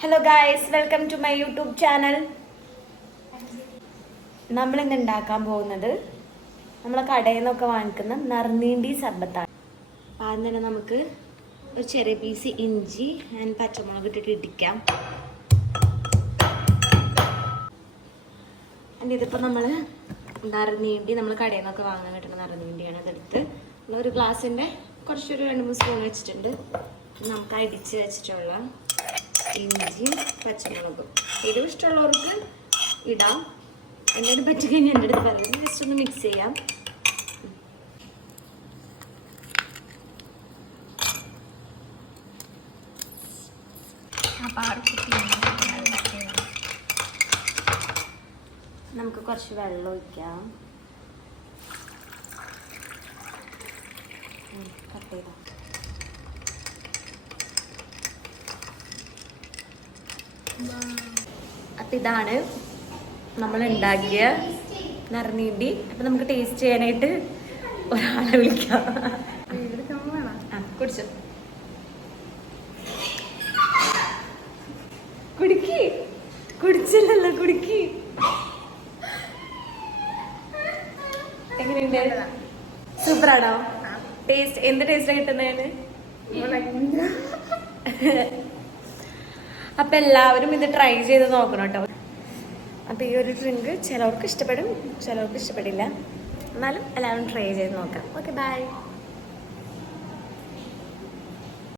Hello guys, welcome to my YouTube channel. നമ്മളിന്ന് ഉണ്ടാക്കാൻ പോകുന്നത് നമ്മളെ കടയിൽ നിന്നൊക്കെ വാങ്ങിക്കുന്ന നറുനീണ്ടി സർബത്താണ്. ആദ്യം തന്നെ നമുക്ക് ഒരു ചെറിയ പീസ് ഇഞ്ചി ആൻഡ് പച്ചമുളക് ഇട്ടിട്ട് ഇടിക്കാം. ഇതിപ്പോൾ നമ്മൾ നറുനീണ്ടി നമ്മൾ കടയിൽ നിന്നൊക്കെ വാങ്ങാൻ കിട്ടുന്ന നറുനീണ്ടിയാണ്. അതെടുത്ത് ഒരു ഗ്ലാസിൻ്റെ കുറച്ചൊരു 2-3 സ്പൂൺ വെച്ചിട്ടുണ്ട്. നമുക്ക് അടിച്ച് വെച്ചിട്ടുള്ള ഇഞ്ചിയും പച്ചമുളകും എരിവ് ഇഷ്ടമുള്ളവർക്ക് ഇടാം. എന്തെങ്കിലും പറ്റിക്കഴിഞ്ഞാൽ എൻ്റെ അടുത്ത് പറയുന്നത് ജസ്റ്റ് ഒന്ന് മിക്സ് ചെയ്യാം. നമുക്ക് കുറച്ച് വെള്ളം ഒഴിക്കാം. കട്ട് ചെയ്താം. അപ്പം ഇതാണ് നമ്മൾ ഉണ്ടാക്കിയ നറുനീണ്ടി. അപ്പം നമുക്ക് ടേസ്റ്റ് ചെയ്യാനായിട്ട് ഒരാളെ വിളിക്കാം. കുടിച്ചു കുടിക്ക്. കുടിച്ചില്ലല്ലോ, കുടിക്ക്. എങ്ങനെയുണ്ട്? സൂപ്പറാണോ? ടേസ്റ്റ് എന്ത് ടേസ്റ്റാണ് കിട്ടുന്നതിന്? അപ്പം എല്ലാവരും ഇത് ട്രൈ ചെയ്ത് നോക്കണം കേട്ടോ. അപ്പം ഈ ഒരു ഡ്രിങ്ക് ചിലവർക്ക് ഇഷ്ടപ്പെടും, ചിലവർക്ക് ഇഷ്ടപ്പെടില്ല. എന്നാലും എല്ലാവരും ട്രൈ ചെയ്ത് നോക്കാം. Okay, by.